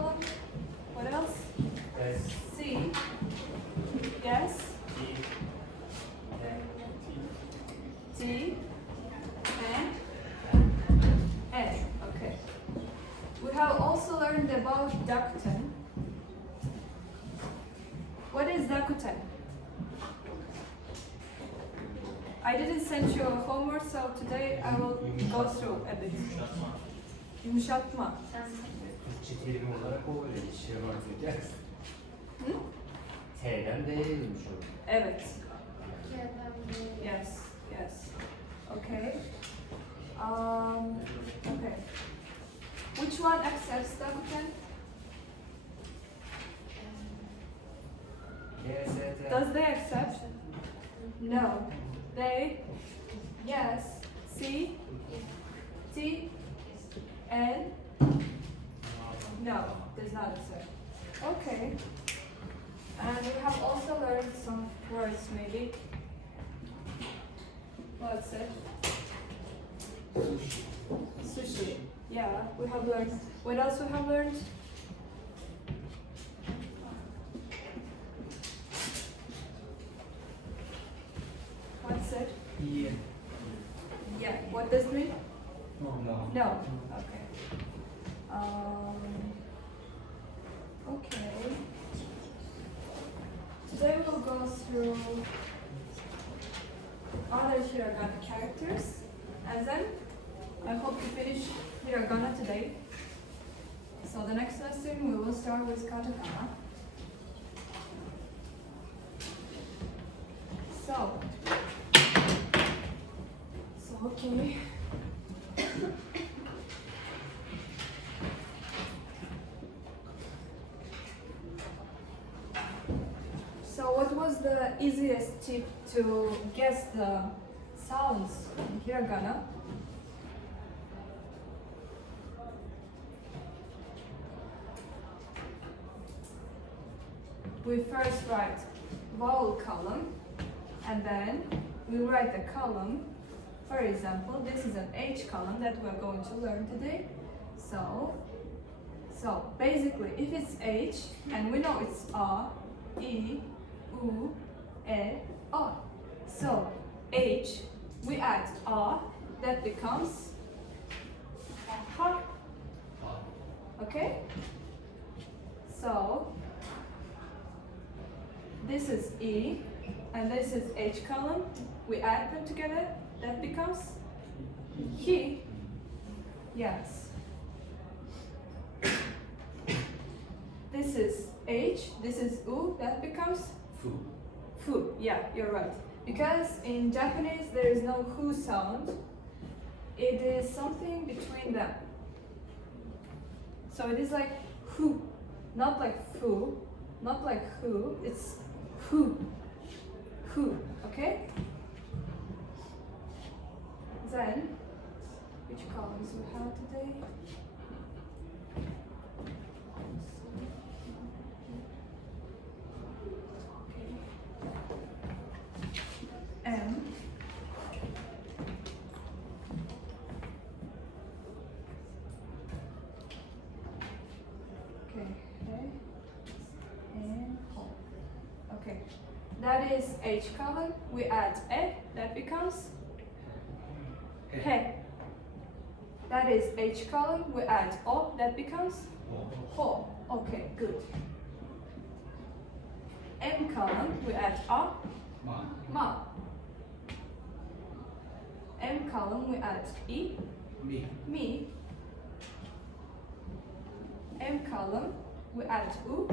column. What else? Yes. C. Yes. T. And N. Okay. We have also learned about dakuten. What is dakuten? I didn't send you a homework, so today I will go through a bit. Yumuşatma. Türkçe terim olarak o öyle işlem artık. Hı? T'den D'ye yumuşuyor. Evet. Yes, yes. Okay. Okay. Which one accepts dakuten? Yes, yes. Does they accept? No. They? Yes. C? T? N? No, does not accept. Okay. And we have also learned some words maybe. What's it? Sushi. Sushi. Yeah, we have learned. What else we have learned? What's it? Yeah. Yeah. What does it mean? No. No. Okay. Okay. Today we'll go through other hiragana characters, and then I hope to finish hiragana today. So the next lesson we will start with katakana. So okay. So what was the easiest tip to guess the sounds in hiragana? We first write vowel column, and then we write the column. For example, this is an H column that we're going to learn today. So basically, if it's H, and we know it's A, E, U, E, O. So H, we add A, that becomes H. Okay? So this is E, and this is H column. We add them together, that becomes He. Yes. This is H, this is U, that becomes Fu. Fu. Yeah, you're right. Because in Japanese there is no Hu sound. It is something between them. So it is like Hu, not like Fu, not like Hu, it's Hu. Hu, okay? Then, which columns we have today? M. Okay, and O. Okay, that is H column. We add E, that becomes He. That is H column. We add O, that becomes Ho. Okay, good. M column. We add A, Ma. M column, we add E, Mi. M column, we add U,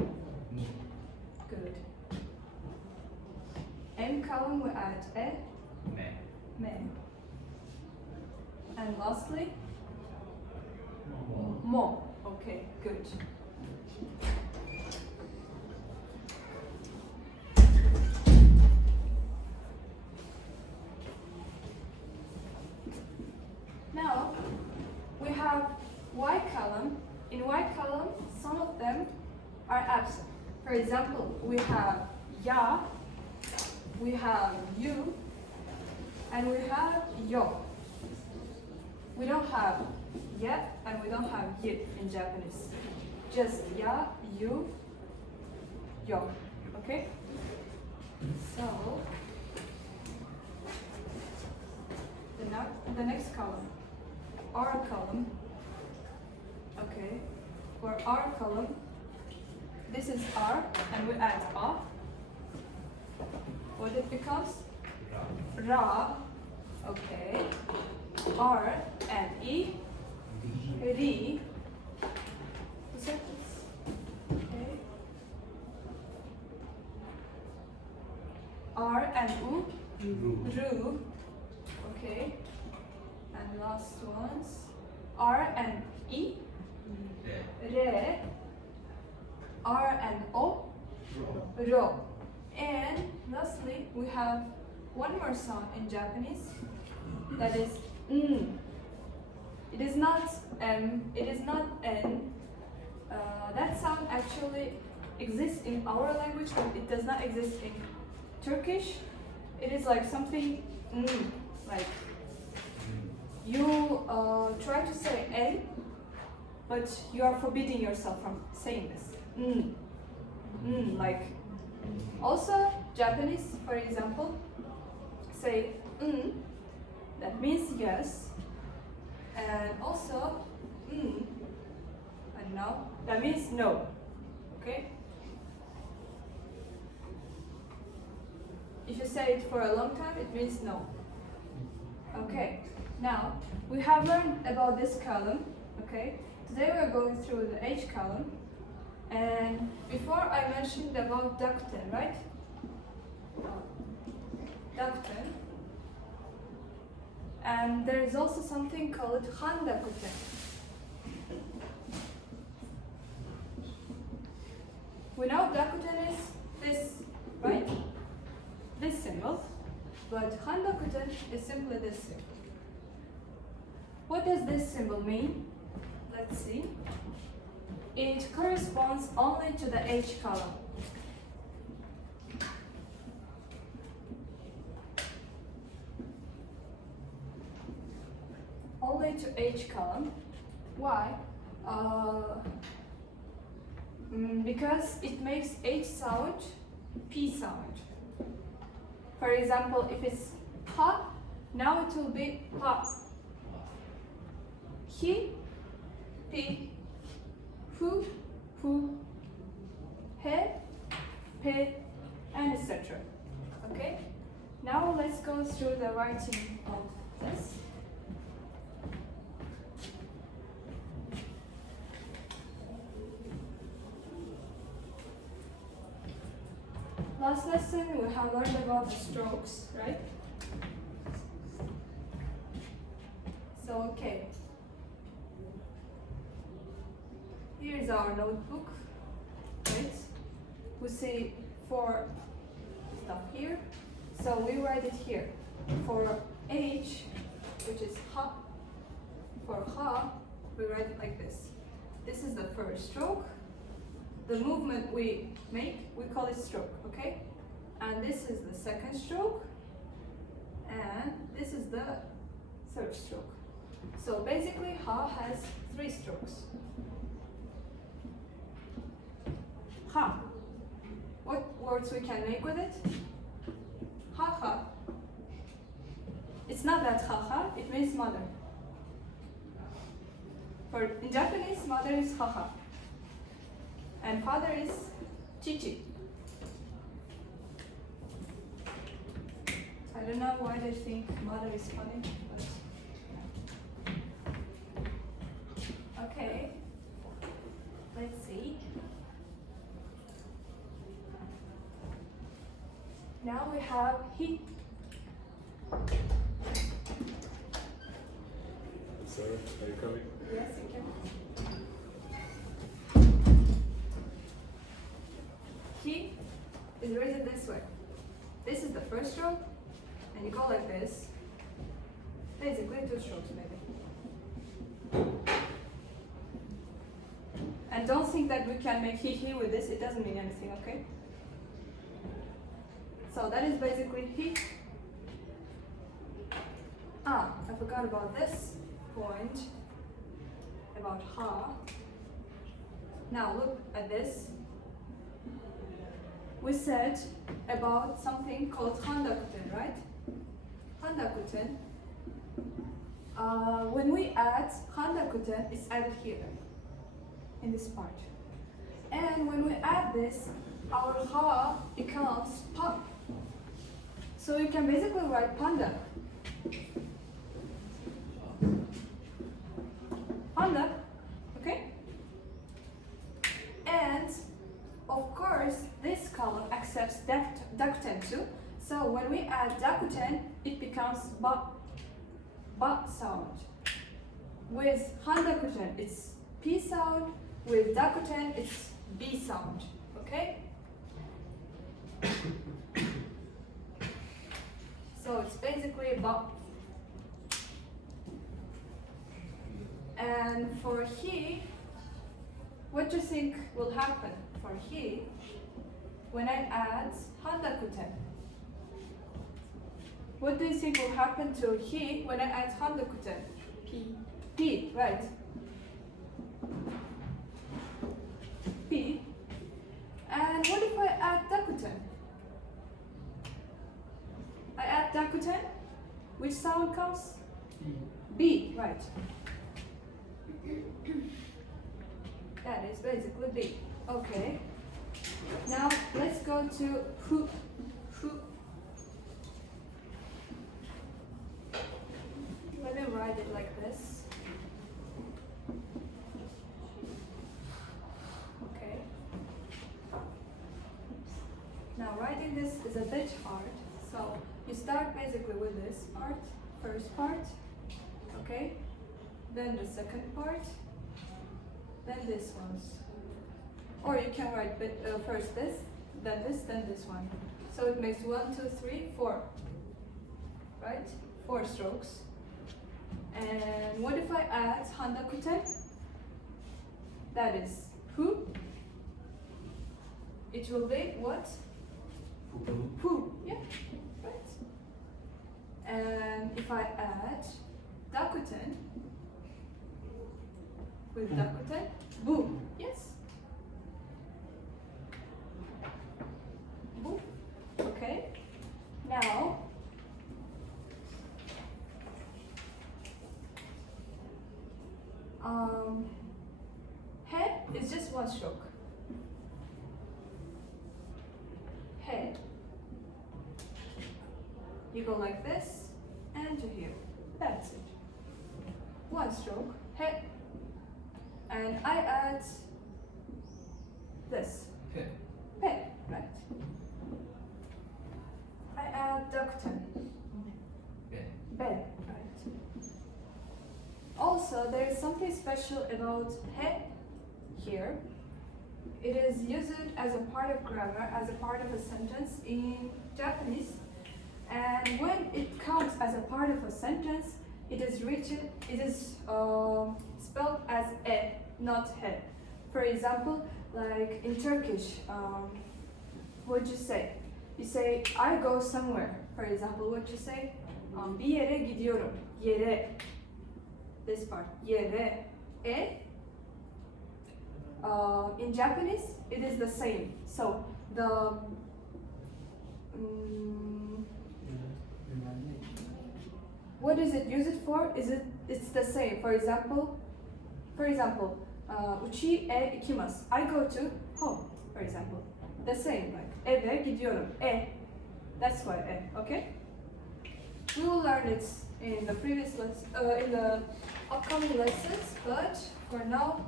good. M column, we add E, Me. And lastly, Mo. Okay, good. Now, we have Y column. In Y column, some of them are absent. For example, we have Ya, we have You, and we have Yo. We don't have Ye and we don't have Yi in Japanese. just ya, you, yo. Okay? So the next column, R column. Okay, for R column, this is R and we add A. What it becomes? Ra. Okay. R and E. Ri. Okay. R and U. Ru. Okay. And last ones. R and E. Re. R and O. Ro. And lastly, we have one more sound in Japanese. That is n. It is not m. It is not n. That sound actually exists in our language, but it does not exist in Turkish. It is like something like you try to say n, but you are forbidding yourself from saying this. Like also Japanese, for example, say that means yes, and also and no, that means no. Okay. If you say it for a long time, it means no. Okay, now we have learned about this column. Okay, today we are going through the H column. And before I mentioned about dakuten, right? Dakuten. And there is also something called handakuten. We know dakuten is this, right? This symbol. But handakuten is simply this symbol. What does this symbol mean? Let's see. It corresponds only to the H column. Only to H column. Why? Because it makes H sound P sound. For example, if it's ha, now it will be ha. He, pi, hu, he, pe, and etc. Okay? Now let's go through the writing of this. Last lesson we have learned about the strokes, right? So okay. Here's our notebook, right? We see 4 stuff here. So we write it here. For H, which is ha, for ha, we write it like this. This is the first stroke. The movement we make, we call it stroke, okay? And this is the second stroke. And this is the third stroke. So basically, ha has 3 strokes. Ha. What words we can make with it? Ha ha. It's not that ha ha, it means mother. In Japanese, mother is ha ha. And father is chichi. I don't know why they think mother is funny, but okay. Let's see. Now we have he. Sarah, are you coming? Yes, you can. He is written this way. This is the first stroke, and you go like this. Basically 2 strokes maybe. And don't think that we can make he with this, it doesn't mean anything, okay? So that is basically he. I forgot about this point, about ha. Now look at this. We said about something called handakuten, right? Handakuten. When we add handakuten, it's added here, in this part. And when we add this, our ha becomes pa. So you can basically write panda. Panda, okay? And of course, this column accepts dakuten too. So when we add dakuten, it becomes ba sound. With handakuten, it's p sound. With dakuten, it's b sound. Okay? So it's basically ba. And for he, what do you think will happen for he when I add handakuten? What do you think will happen to he when I add handakuten? P. P, right. P. And what if I add dakuten? I add dakuten, which sound comes? B, right. That is basically B. Okay. Now let's go to hu. Hu. Let me write it like this. Okay. Now writing this is a bit hard. So you start basically with this part, first part. Okay. Then the second part. Then this one. Or you can write first this, then this one. So it makes 1, 2, 3, 4. Right? 4 strokes. And what if I add handakuten? That is hu. It will be what? Hu. Yeah. Right. And if I add dakuten, with dakuten, bu. Yes. Bu. Okay. Now head is just one stroke. Head. You go like this and to here. That's it. One stroke. Head. And I add this. Pe, right. I add dakuten. Be, right. Also, there is something special about he here. It is used as a part of grammar, as a part of a sentence in Japanese. And when it comes as a part of a sentence, it is spelled as e, not he. For example, like in Turkish, what do you say? You say, I go somewhere. For example, what do you say? Bir yere gidiyorum. Yere. This part. Yere. E. In Japanese, it is the same. So, the what is it used for? It's the same. For example, uchi e ikimasu. I go to home, for example. The same, like eve gidiyorum. E. That's why e. Okay. We will learn it in the in the upcoming lessons. But for now,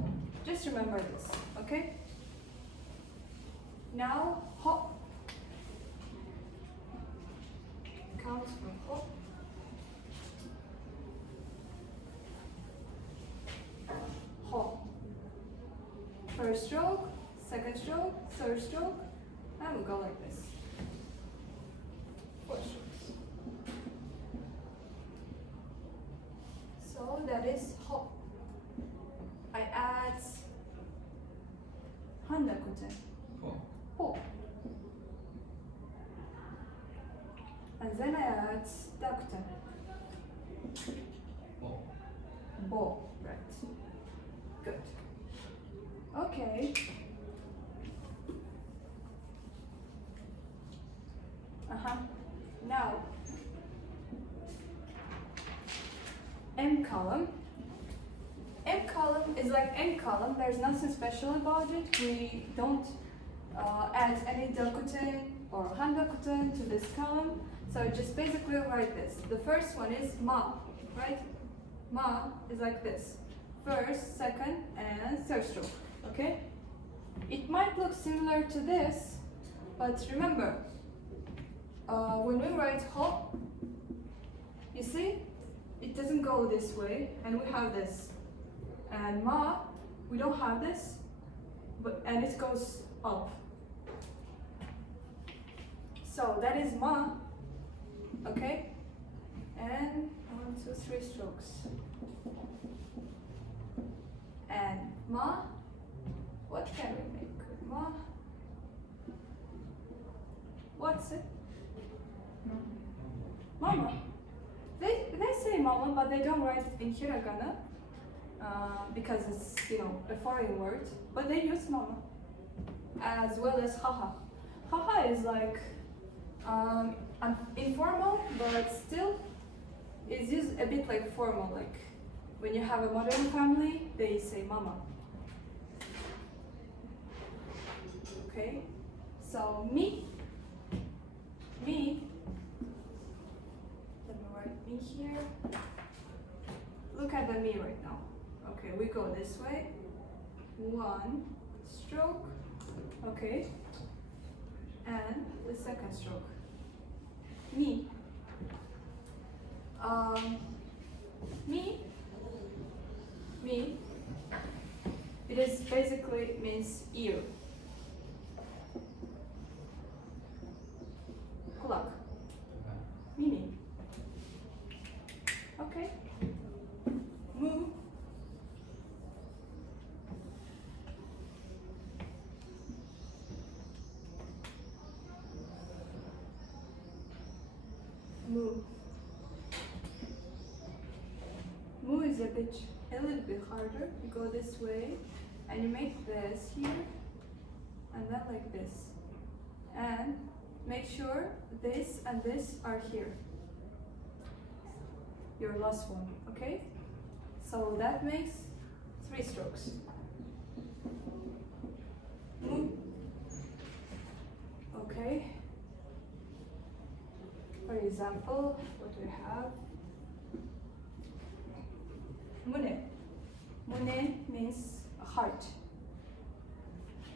just remember this. Okay. Now, ho comes from ho. Ho. First stroke, second stroke, third stroke, and we'll go like this. 4 strokes. So that is ho. I add handakuten. Ho. And then I add dakuten. Bo. Right. Good. Okay. Now, M column. M column is like N column. There's nothing special about it. We don't add any dakuten or handakuten to this column. So just basically write this. The first one is ma, right? Ma is like this. First, second, and third stroke. Okay? It might look similar to this, but remember, when we write ho, you see, it doesn't go this way, and we have this. And ma, we don't have this, and it goes up. So that is ma, okay? And 1, 2, 3 strokes. And ma, what can we make? Ma, what's it? Mama. They say mama, but they don't write it in hiragana because it's, you know, a foreign word. But they use mama, as well as haha. Haha is like informal, but still is used a bit like formal. Like when you have a modern family, they say mama. Okay, so me. Let me write me here. Look at the me right now. Okay, we go this way. 1 stroke. Okay, and the second stroke. Me. Me. It is basically means ear. Kulak. Mimi. Okay. Mu. Mu. Mu is a little bit harder. You go this way, and you make this here, and then like this, and make sure this and this are here. Your last one, okay? So that makes 3 strokes. Mu. Okay. For example, what do we have? Mune. Mune means heart.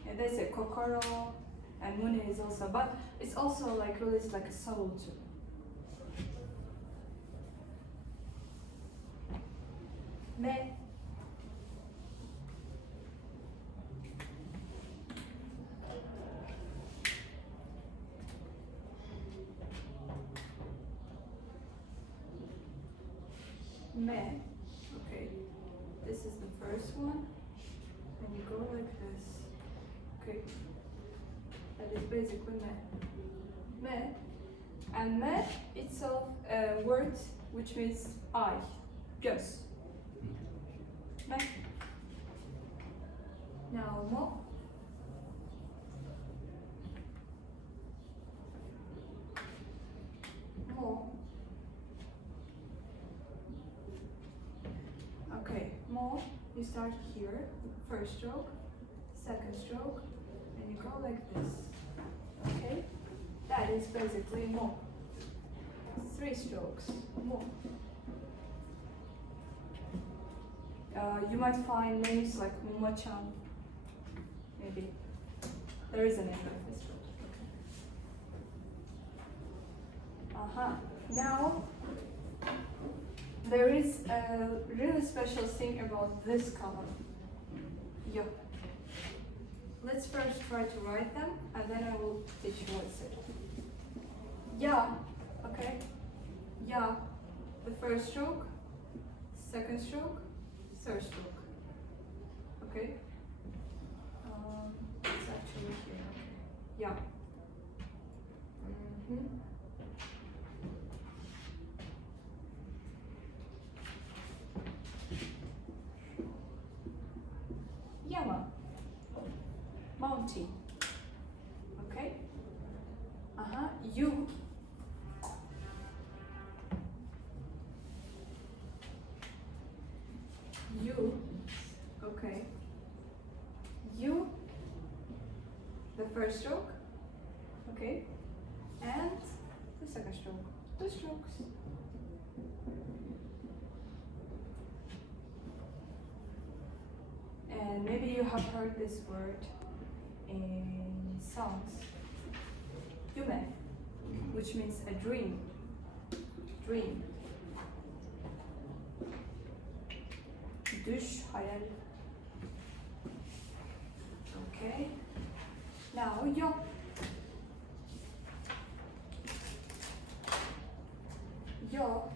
And they say kokoro, and mune is also, but it's also like really like a soul too. Me. Me. Okay, this is the first one, and you go like this. Okay, that is basically me. Me, and me itself a word which means eye, göz. Me. Now mo. Mo. Okay, mo, you start here, first stroke, second stroke, and you go like this. Okay? That is basically mo. 3 strokes, mo. You might find names like Momo-chan, maybe. There is a name like this. Okay. Now, there is a really special thing about this color. Yo. Let's first try to write them, and then I will teach you what's it. Ya, okay? Ya, the first stroke, second stroke, third stroke. Okay? It's actually here. Ya. Yama. You. Okay. You. The first stroke. Okay. And the second stroke. 2 strokes. And maybe you have heard this word in songs. Yume, which means a dream. Dream. Düş, hayal. Okay. Now, yo. Yo.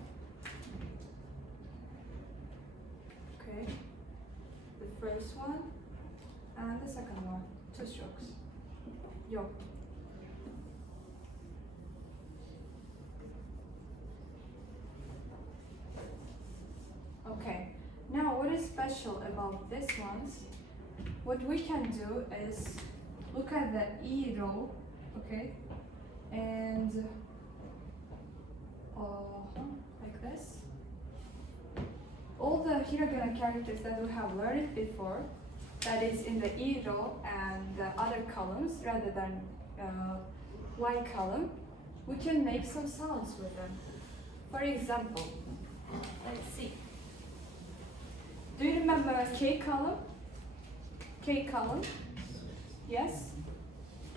Okay. The first one and the second one. 2 strokes. Yo. Okay. Now, what is special about this ones? What we can do is look at the E row, okay, and like this. All the hiragana characters that we have learned before, that is in the E row and the other columns rather than Y column, we can make some sounds with them. For example, let's see. Do you remember K column? K column? Yes?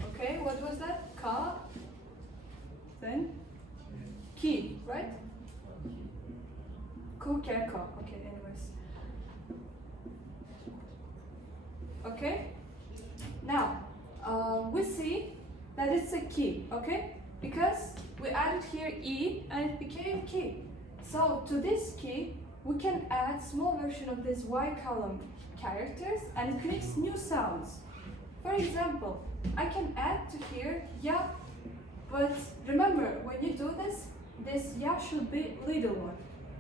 Okay, what was that? Ka? Then? Ki, right? Ku, ke, ka. Okay, anyways. Okay? Now, we see that it's a ki, okay? Because we added here E and it became ki. So to this ki, we can add small version of this Y column characters and it makes new sounds. For example, I can add to here ya, but remember when you do this, this ya should be little one,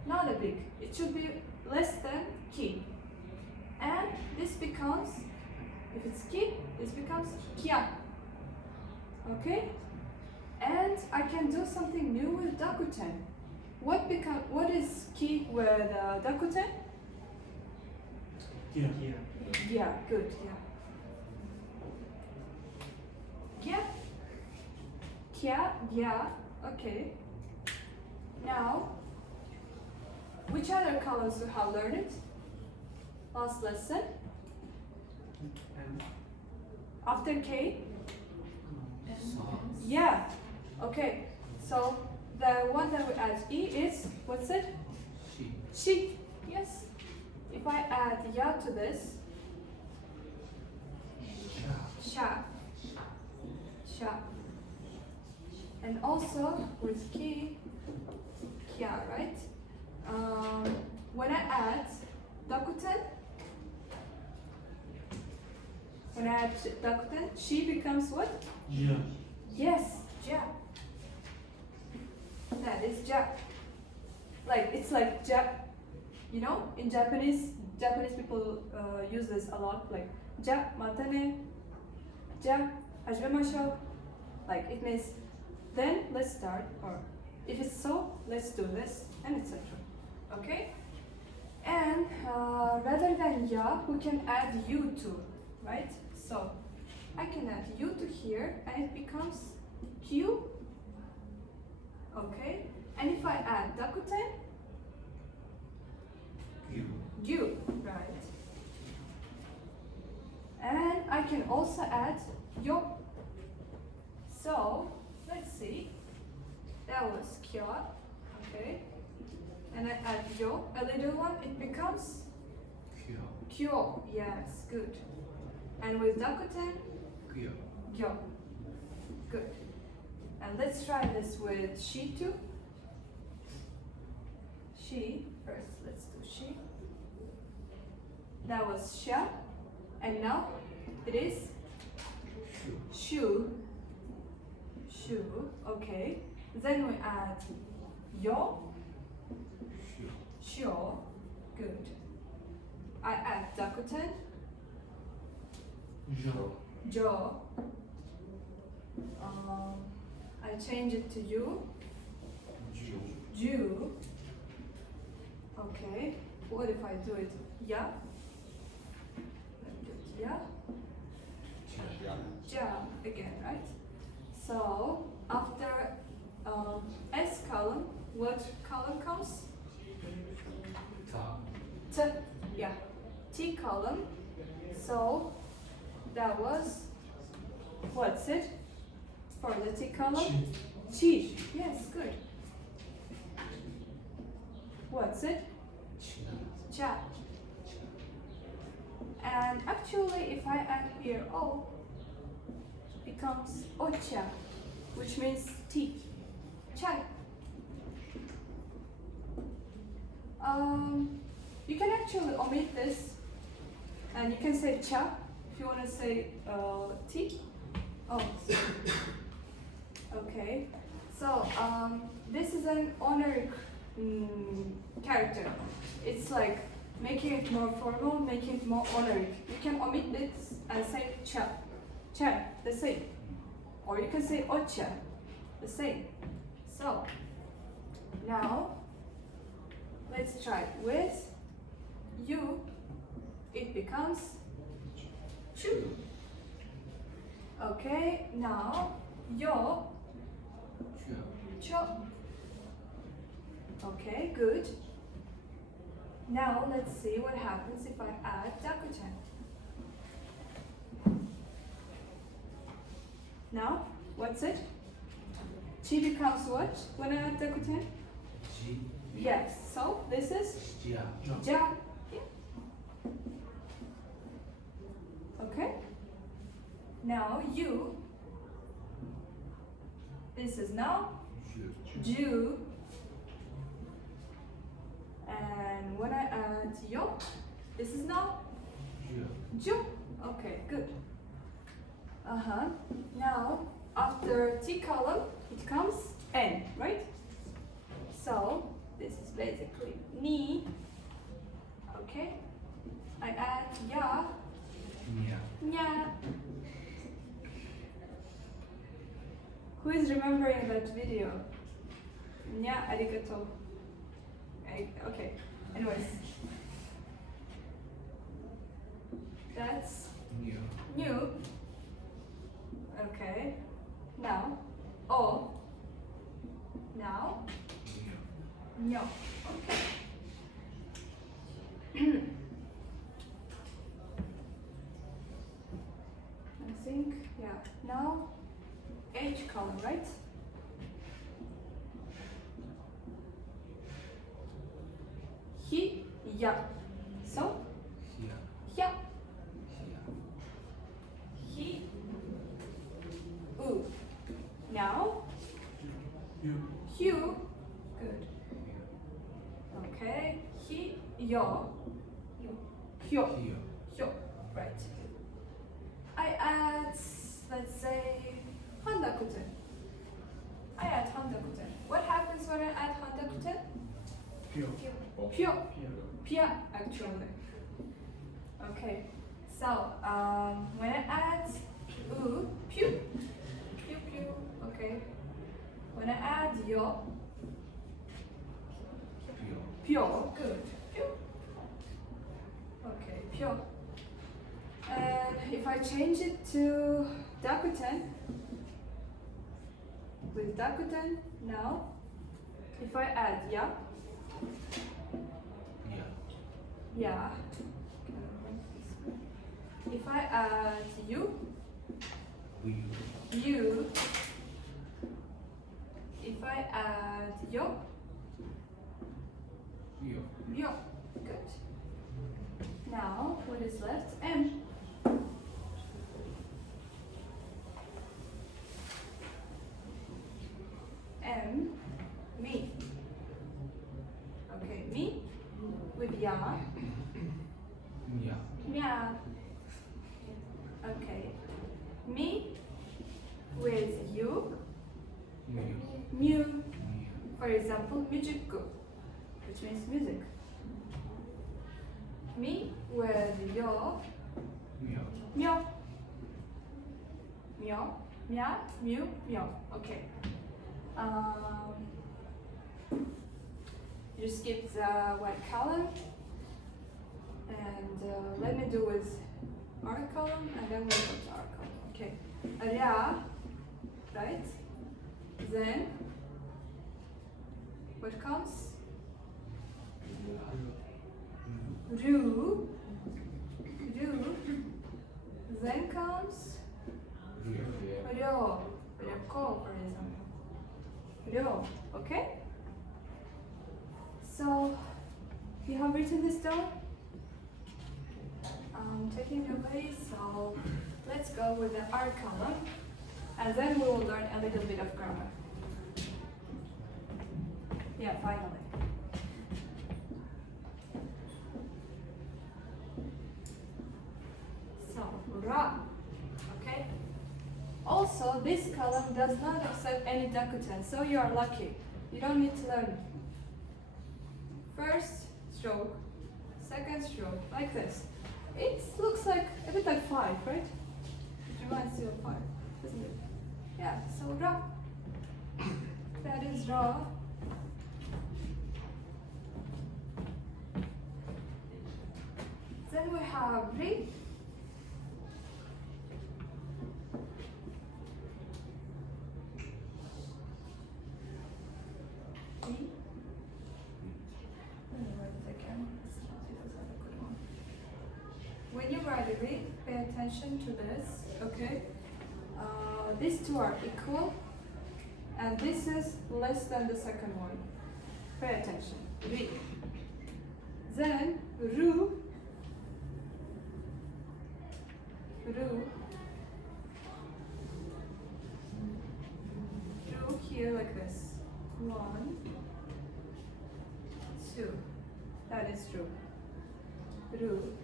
not a big. It should be less than ki. And this becomes, if it's ki, this becomes kya. Okay? And I can do something new with dakuten. What is ki with dakuten? Yeah. Yeah, good, yeah. Yeah. Kya, yeah, okay. Now, which other colors you have learned? Last lesson. And After K? songs. Yeah. Okay. So the one that we add E is, what's it? She. She. Yes. If I add ya to this, sha. Sha. And also with ki, kya, right? When I add dakuten, she becomes what? Yeah. Yes, ja. That is ja. Like it's like ja. You know, in Japanese people use this a lot. Like ja, matane, ja, hajimemashou. Like it means then let's start, or if it's so, let's do this, and etc. Okay? And rather than ya, we can add you to, right? So I can add you to here, and it becomes Q. Okay? And if I add dakuten, You. you, right? And I can also add yo. So let's see. That was kya, okay? And I add yo, a little one, it becomes Kyo. kyo. Yes, good. And with dakuten, Kyo. yo. Good. And let's try this with she too. She, first let's do she. That was sha. And now it is Shu. shu. Shu, okay. Then we add yo, Shu. sho. Good. I add dakuten, Jo. jo. I change it to you, Ju. ju. Okay. What if I do it? Yeah. Let me do it. Yeah. Ja again, right? So after S column, what column comes? Ta. T. Yeah. T column. So that was, what's it for the T column? Chi. Yes, good. What's it? Cha. And actually, if I add here O, becomes ocha, which means tea. Chai. You can actually omit this, and you can say cha if you want to say tea. Oh, okay. So this is an honorific character. It's like making it more formal, making it more honorific. You can omit this and say cha, cha, the same, or you can say ocha, the same. So now let's try with you. It becomes chu. Okay, now yo, cho. Okay, good. Now let's see what happens if I add dakuten. Now, what's it? Chi becomes what when I add dakuten? Ji. Yes, so this is Ja. ja. Yeah. Okay. Now you. This is now ju. And when I add yo, this is now ju. Okay, good. Now after T column, it comes N, right? So this is basically ni. Okay. I add ya. Nya. Who is remembering that video? Nya arigato. Okay. Anyways. That's new. Okay. Now. O. Now. No. Okay. I think, yeah. Now, H column, right? He, ya. So, ya. He, u. Now, you. Good. Okay. He, yo. Hyo. Hyo. Right. I add, let's say, handakuten. I add handakuten. What happens when I add handakuten? Pyo. Pia, actually. Okay. So, when I add u, pyu. Pyu, pyu. Okay. When I add yo, pyo. Good. Pyo. Okay, pyo. And if I change it to dakuten, with dakuten now, if I add ya, yeah. If I add you, you. If I add yo, yo. Good. Now, what is left? M. M, me. Okay, me with ya. Mia. Okay. Me with you. Mu. For example, mujiku, which means music. Me with yo. Myo. Myo. Mia. Mu. Myo. Okay. You skip the white column. And let me do with our column and then we'll go to our column. Okay. Ra, right? Then what comes? Ru. Then comes Ryo. Ryoko, for example. Ryo. Okay? So you have written this down? I'm taking it away, so let's go with the R column and then we will learn a little bit of grammar. Yeah, finally. So, Ra. Okay? Also, this column does not accept any dakuten, so you are lucky. You don't need to learn. First stroke, second stroke, like this. It looks like a bit like 5, right? It reminds you of 5, doesn't it? Yeah, so Ra. That is Ra. Then we have Ri. When you write a Ri, pay attention to this, okay? These two are equal, and this is less than the second one. Pay attention. Ri. Then Ru. Ru here like this. 1, 2. That is true. Ru.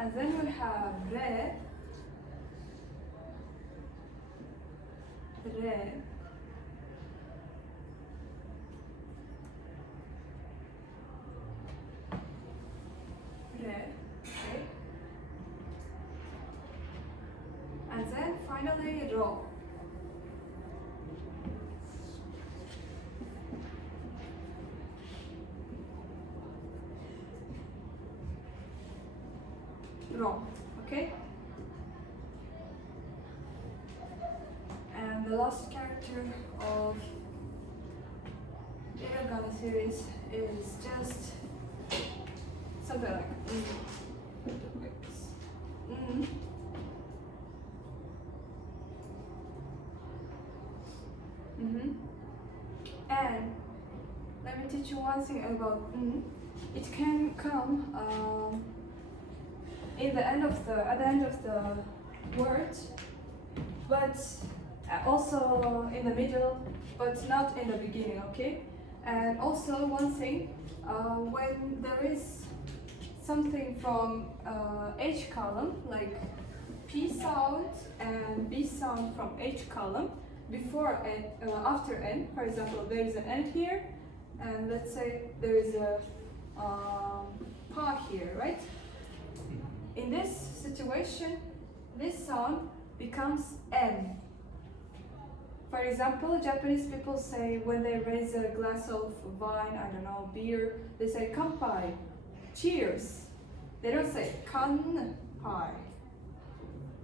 And then we have Re. Re. Okay. And then finally Ro. Ro. Okay? And the last character of the hiragana series is just something like this. And let me teach you one thing about it can come at the end of the word, but also in the middle, but not in the beginning. Okay. And also one thing, when there is something from H column, like P sound and B sound from H column, before and after N, for example, there is an N here, and let's say there is a pa here, right? In this situation, this sound becomes N. For example, Japanese people say when they raise a glass of wine, I don't know, beer, they say kanpai, cheers. They don't say kanpai.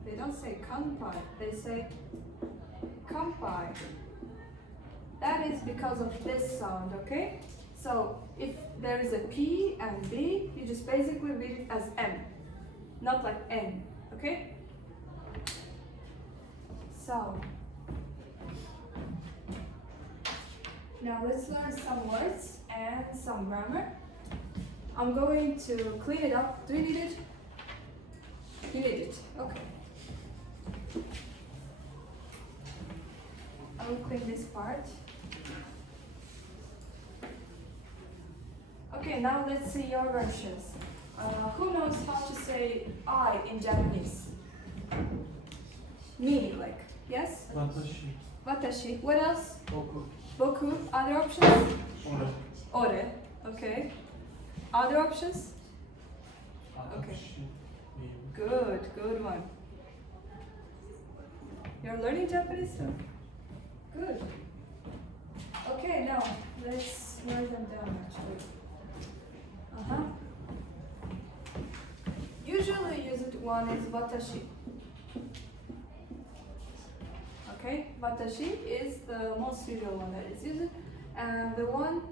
They don't say kanpai. They say kanpai. That is because of this sound, okay? So if there is a P and B, you just basically read it as M, not like N, okay? So now let's learn some words and some grammar. I'm going to clean it up. Do you need it? You need it. Okay. I will clean this part. Okay, now let's see your versions. Who knows how to say I in Japanese? Me, like, yes? Watashi. Watashi. What else? Boku. Boku. Other options? Ore. Ore. Okay. Other options? Okay. Atashi. Good one. You're learning Japanese too? Good. Okay, now let's write them down actually. Usually used one is watashi. Okay, watashi is the most usual one that is used, and the one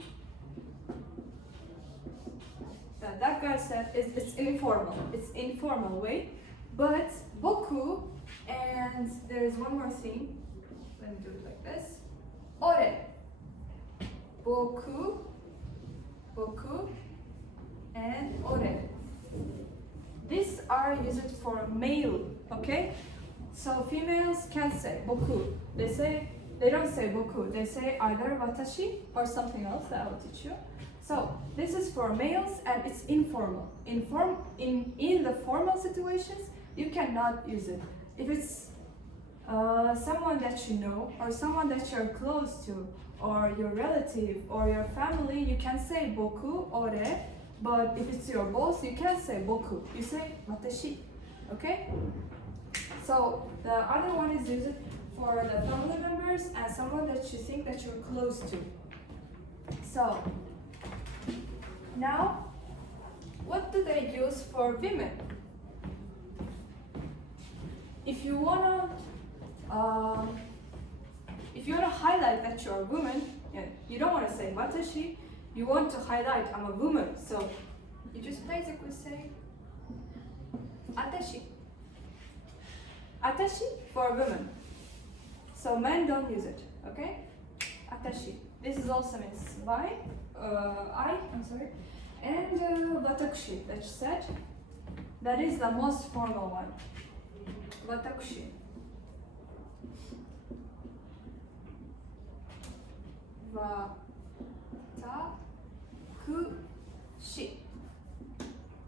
that guy said is it's informal. It's informal way, but boku, and there's one more thing. Let me do it like this. Ore. Boku, boku, and ore. These are used for male, okay? So females can say boku. They don't say boku. They say either watashi or something else that I will teach you. So this is for males and it's informal. In the formal situations, you cannot use it. If it's someone that you know or someone that you're close to or your relative or your family, you can say boku, ore. But if it's your boss, you can't say boku. You say watashi. Okay? So the other one is used for the family members and someone that you think that you're close to. So now, what do they use for women? If you wanna highlight that you're a woman, you don't want to say watashi. You want to highlight I'm a woman, so you just basically say atashi. Atashi for women. So men don't use it, okay? Atashi. This is also means I'm sorry. And watakushi, that you said. That is the most formal one. Watakushi. Watakushi.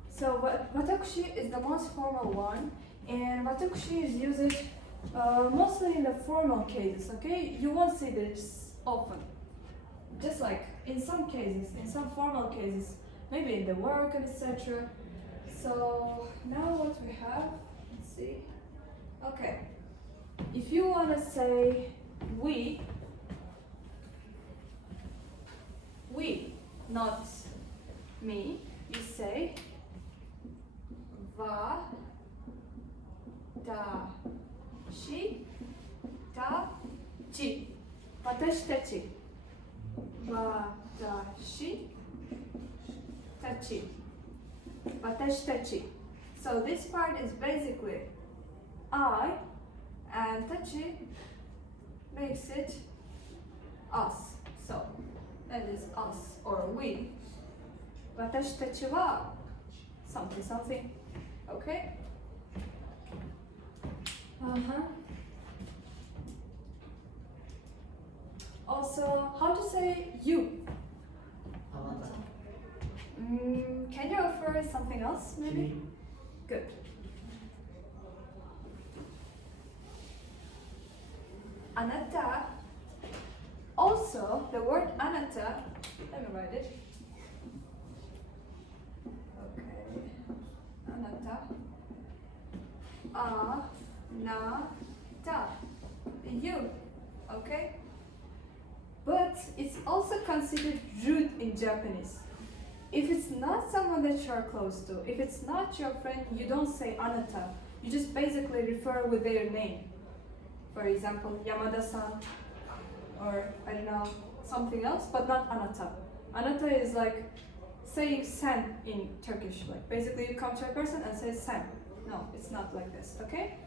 So watakushi is the most formal one, and watakushi is used mostly in the formal cases, okay? You won't see this often. Just like in some cases, in some formal cases, maybe in the work and etc. So now what we have, let's see. Okay, if you want to say we, not me, you say wa, da, shi, da, chi. Watashi tachi. Watashi tachi. Watashi tachi. So this part is basically I, and tachi makes it us. So that is us or we. Watashi tachi wa something. Okay? Also, how to say you? Can you refer something else, maybe? Good. Anata. Also, the word anata, let me write it. Okay. Anata. Anata. You. Okay? But it's also considered rude in Japanese. If it's not someone that you are close to, if it's not your friend, you don't say anata. You just basically refer with their name. For example, Yamada-san, or I don't know, something else, but not anata. Anata is like saying sen in Turkish. Like basically you come to a person and say sen. No, it's not like this, okay?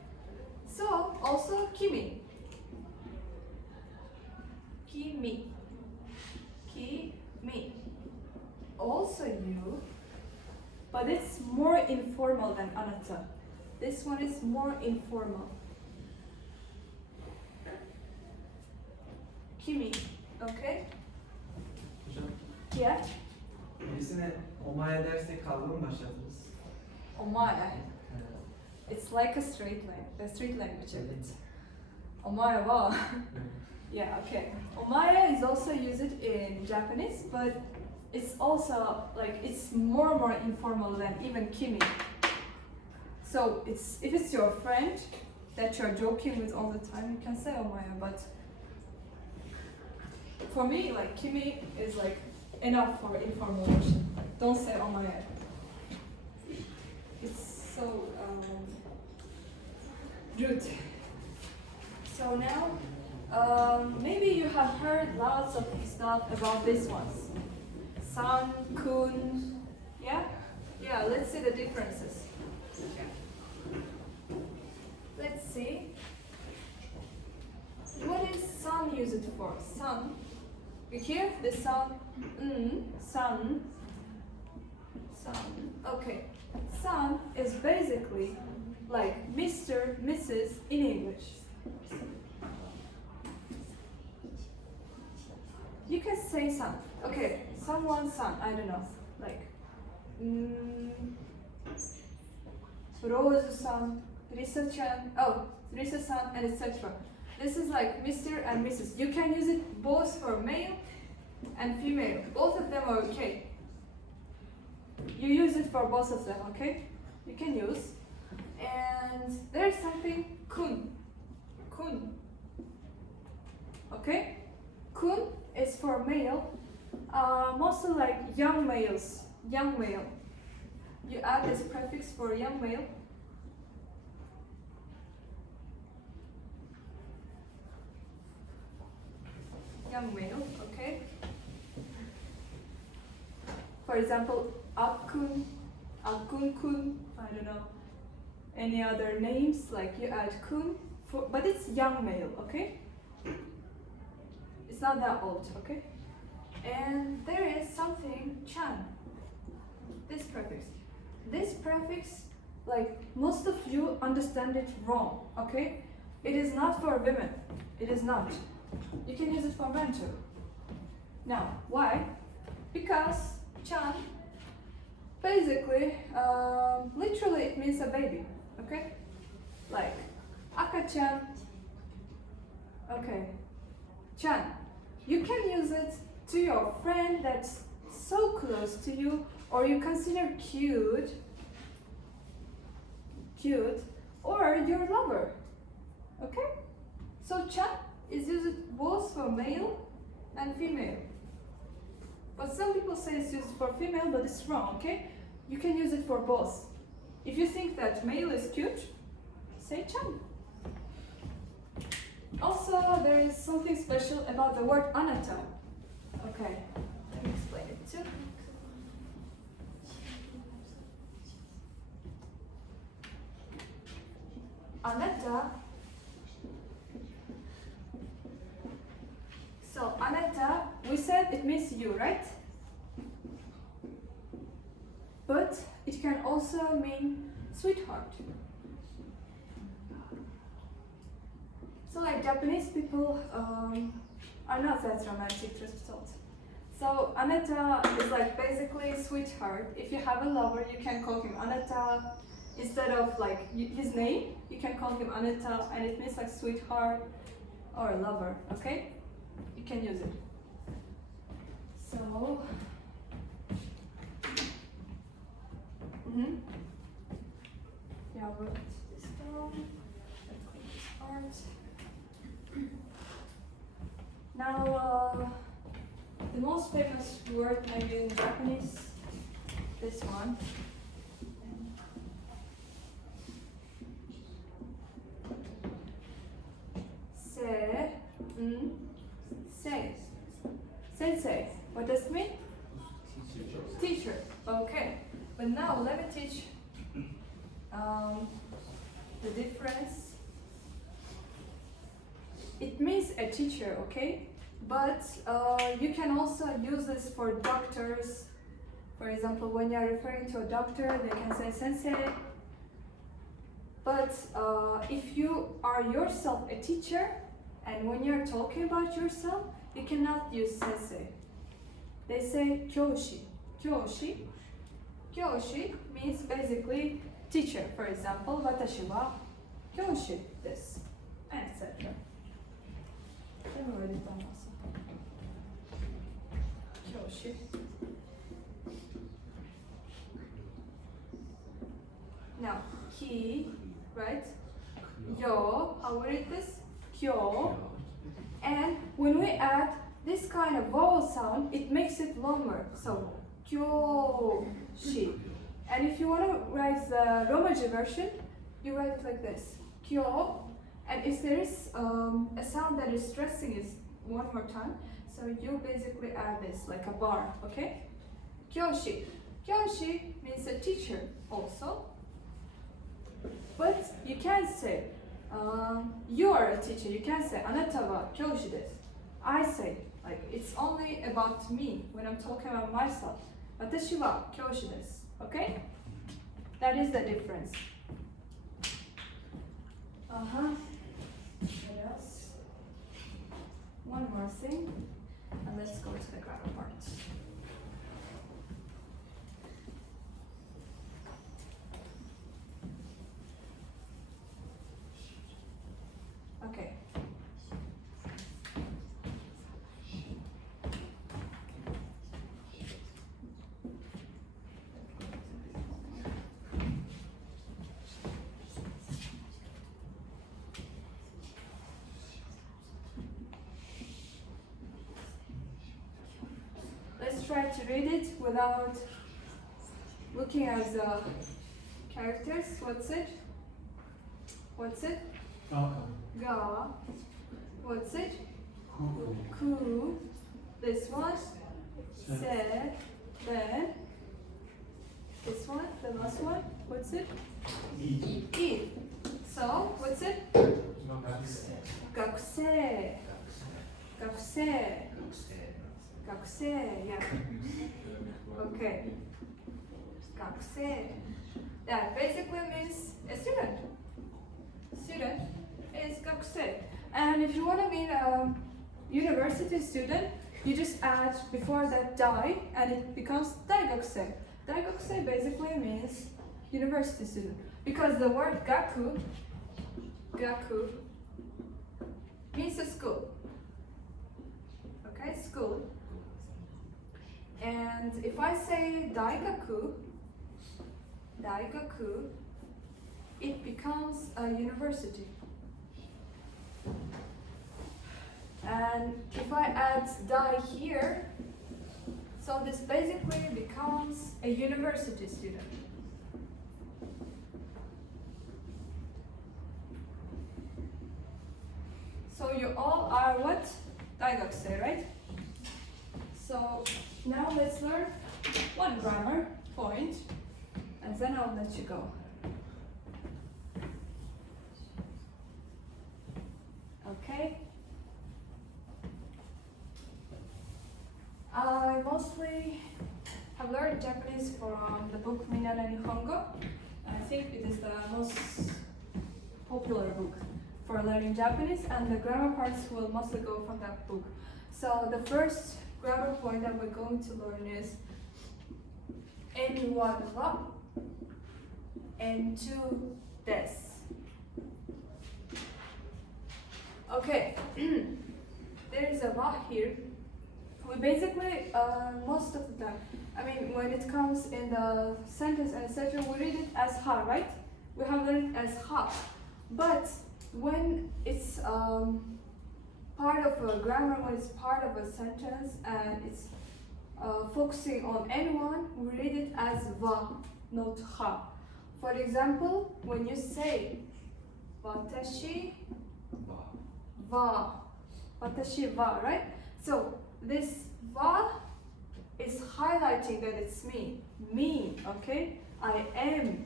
So, also kimi. Kimi. Kimi. Also you, but it's more informal than anata. This one is more informal. Kimi, okay? Hocam, Yeah? birisine omae dersek kavga mı başladınız? Omae. It's like a street language of it. Omae wa. Yeah, okay. Omae is also used in Japanese, but it's also like it's more informal than even kimi. So if it's your friend that you're joking with all the time, you can say omae, but For me, like kimi is like enough for information. Like, don't say omae. It's so rude. So now, maybe you have heard lots of stuff about these ones. San, kun, yeah? Yeah, let's see the differences. Let's see. What is sun used for? Sun. You hear the sun? Sun. Sun. Okay. Sun is basically like Mr., Mrs. in English. You can say son. Okay, someone's son. I don't know. Like, Rose-san, Risa-chan. Oh, Risa-san, and etc. This is like Mr. and Mrs. You can use it both for male and female. Both of them are okay. You use it for both of them, okay? You can use. And there's something kun. Kun. Okay? Kun is for male. Mostly like young males. Young male. You add this prefix for young male. Young male, okay? For example, Akkun, Akkun-kun, I don't know. Any other names, like you add kun, for, but it's young male, okay? It's not that old, okay? And there is something chan, this prefix. This prefix, like most of you understand it wrong, okay? It is not for women, it is not. You can use it for men too. Now, why? Because chan, basically, literally it means a baby, okay? Like, aka-chan, okay, chan. You can use it to your friend that's so close to you, or you consider cute, or your lover, okay? So chan is used both for male and female. But some people say it's used for female, but it's wrong, okay? You can use it for both. If you think that male is cute, say chan. Also, there is something special about the word anata. Okay, let me explain it too. Anata. So, anata, we said it means you, right? But it can also mean sweetheart. So, like Japanese people are not that romantic, truth be told. So, anata is like basically sweetheart. If you have a lover, you can call him anata. Instead of like his name, you can call him anata, and it means like sweetheart or lover, okay? You can use it. So, yeah, I'll write this down. Let's clean this part. Now, the most famous word maybe in Japanese, this one. Say. Sensei. What does it mean? Teacher. Okay. But now let me teach the difference. It means a teacher, okay? But you can also use this for doctors. For example, when you are referring to a doctor, they can say sensei. But if you are yourself a teacher, and when you're talking about yourself, you cannot use sensei. They say kyoshi. Kyoshi. Kyoshi means basically teacher. For example, watashi wa kyoshi desu, etc. Let me write it down also. Kyoshi. Now, he, right? Yo, how we read this? Kyo. And when we add this kind of vowel sound, it makes it longer. So, kyoshi. And if you want to write the Romaji version, you write it like this. Kyo. And if there is a sound that is stressing it one more time, so you basically add this like a bar, okay? Kyoshi. Kyoshi means a teacher also. But you can't say you are a teacher. You can't say anata wa kyoshi desu. I say like it's only about me when I'm talking about myself. Watashi wa kyoshi desu. Okay? That is the difference. What else? One more thing, and let's go to the grammar part. Okay. Let's try to read it without looking at the characters. What's it? What's it? Ga. What's it? Ku. This one. Se. Then. This one. The last one. What's it? I. So, what's it? Gakusei. Gakusei. Gakusei. Yeah. Okay. Gakusei. That basically means a student. Student is gakusei. And if you want to mean a university student, you just add before that dai and it becomes daigakusei. Daigakusei basically means university student because the word gaku means a school. Okay, school. And if I say daigaku, it becomes a university. And if I add dai here, so this basically becomes a university student. So you all are what? Daigakusei, right? So now let's learn one grammar point, and then I'll let you go. Okay? I mostly have learned Japanese from the book Minana Nihongo. I think it is the most popular book for learning Japanese, and the grammar parts will mostly go from that book. So the first grammar point that we're going to learn is N1 wa N2 desu. Okay, there is a wa here. We basically, most of the time, I mean, when it comes in the sentence and etc., we read it as ha, right? We have learned it as ha. But when it's part of a grammar, when it's part of a sentence and it's focusing on N1, we read it as wa, not ha. For example, when you say watashi wa, watashi wa, right? So this wa is highlighting that it's me, okay? I am.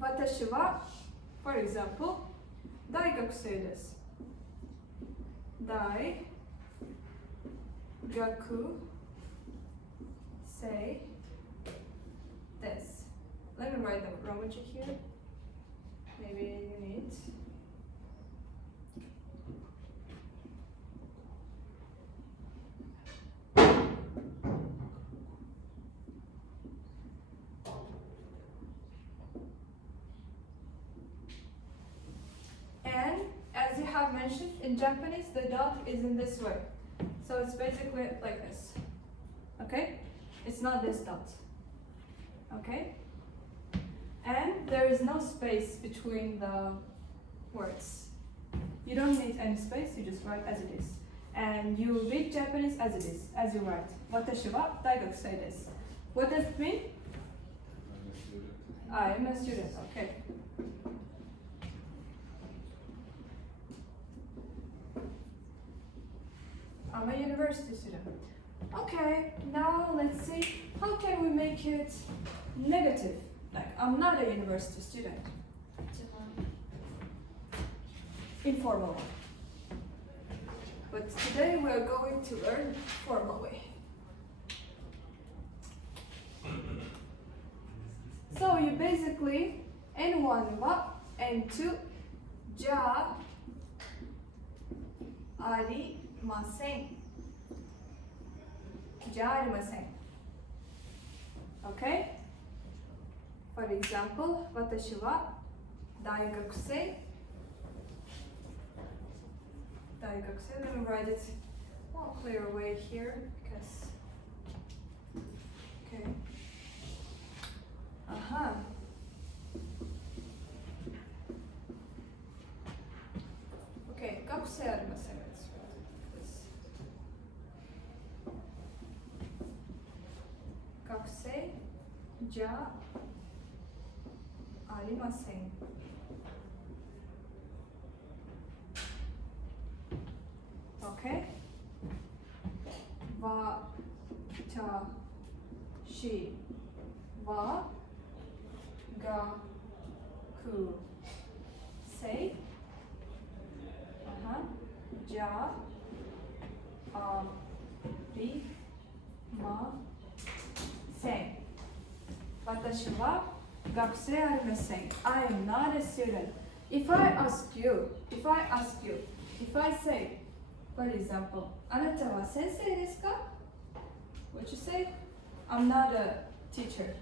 Watashi wa, for example, daigakusei desu. Daigakusei desu. Let me write the Romaji here. Maybe you need. And as you have mentioned, in Japanese, the dot is in this way. So it's basically like this. Okay? It's not this dot. Okay? And there is no space between the words. You don't need any space, you just write as it is. and you read Japanese as it is, as you write. Watashi wa daigakusei desu. What does it mean? I am a student, okay. I'm a university student. Okay, now let's see, how can we make it negative? Like, I'm not a university student. Informal way. But today we're going to learn formal way. So you basically, N1 wa N2 ja arimasen. Ja arimasen. Okay? For example, watashi wa daigakusei. Daigakusei. Let me write it more clear way here because. Okay. Aha. Okay, gakusei arimasen. Let's write this. Gakusei ja arimasen. Okay. Watashi wa gakusei ja arimasen. Watashi wa gakusei arimasen. I am not a student. If I say, for example, あなたは先生ですか? What you say? I'm not a teacher.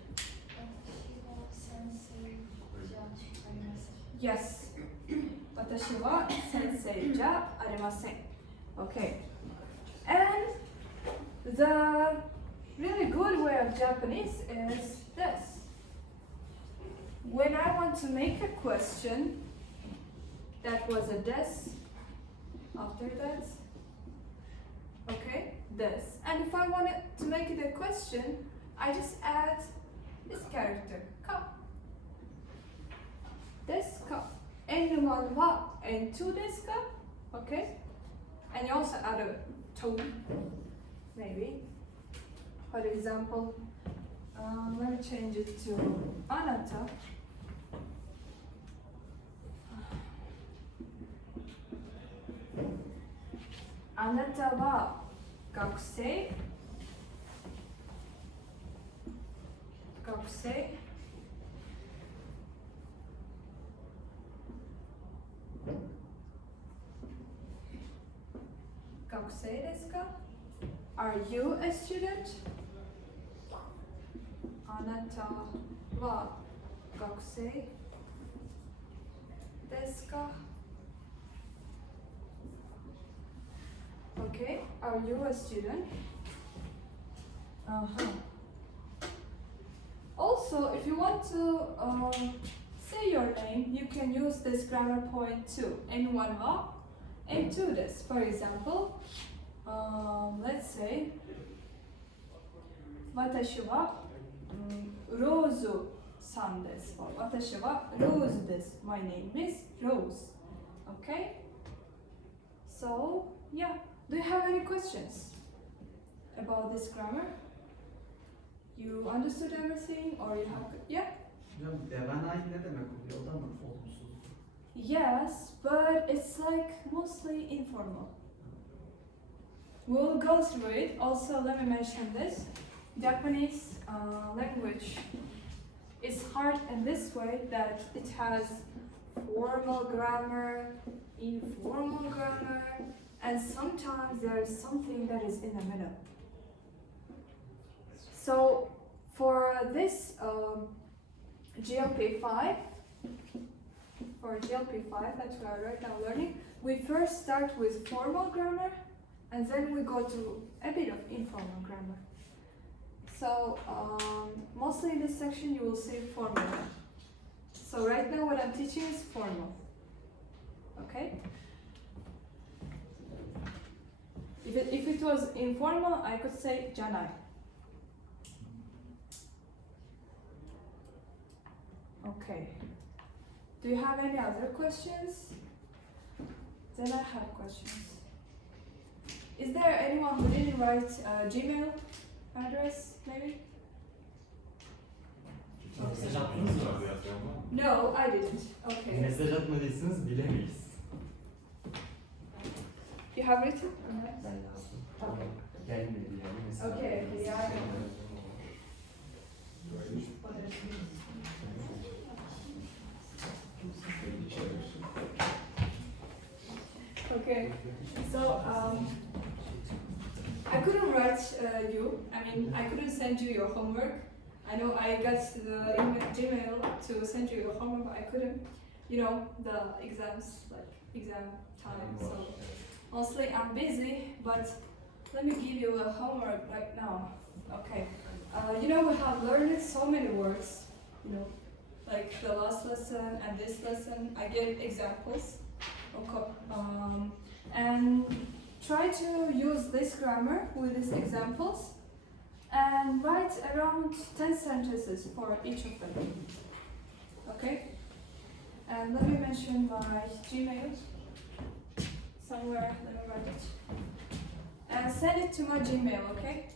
Yes. 私は先生じゃありません. Okay. And the really good way of Japanese is this. When I want to make a question that was a des after that, okay, this. And if I wanted to make it a question, I just add this character, ka. Desu ka. N1 wa N2 desu ka? Okay? And you also add a tone, maybe. For example, let me change it to anata. Anata wa gakusei. Gakusei. Gakusei desu ka? Are you a student? Anata wa gakusei desu ka? Okay, are you a student? Also, if you want to say your name, you can use this grammar point too. N1 wa N2 desu. For example, let's say, 私は Rose さんです。私は Rose です。My name is Rose. Okay? So, yeah. Do you have any questions about this grammar? You understood everything or you have, yeah? Hocam devanay ne demek oluyor? O da mı olumsuz? Yes, but it's like mostly informal. We'll go through it. Also, let me mention this. Japanese language is hard in this way that it has formal grammar, informal grammar, and sometimes there is something that is in the middle. So for this GLP5 that we are right now learning, we first start with formal grammar and then we go to a bit of informal grammar. So mostly in this section you will see formal. So right now what I'm teaching is formal. Okay? If it was informal, I could say janai. Okay. Do you have any other questions? Then I have questions. Is there anyone who didn't write a Gmail address, maybe? Mesaj attınız mı biraz ama? No, I didn't. Okay. Mesaj atmadıysanız bilemeyiz. You have written? Ben yazdım. Okay. Gelmedi yani mesaj. Okay, yeah. Okay, so I couldn't write you. I mean, I couldn't send you your homework. I know I got the Gmail to send you your homework, but I couldn't. You know, the exams, like exam time. So honestly, I'm busy, but let me give you a homework right now. Okay. You know, we have learned so many words. You know, like the last lesson and this lesson. I gave examples. Okay. And try to use this grammar with these examples and write around 10 sentences for each of them. Okay? And let me mention my Gmail somewhere. Let me write it. And send it to my Gmail, okay?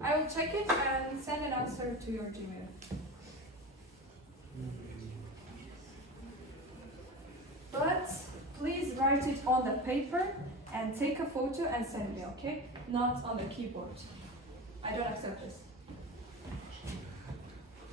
I will check it and send an answer to your Gmail. But please write it on the paper and take a photo and send me, okay? Not on the keyboard. I don't accept this.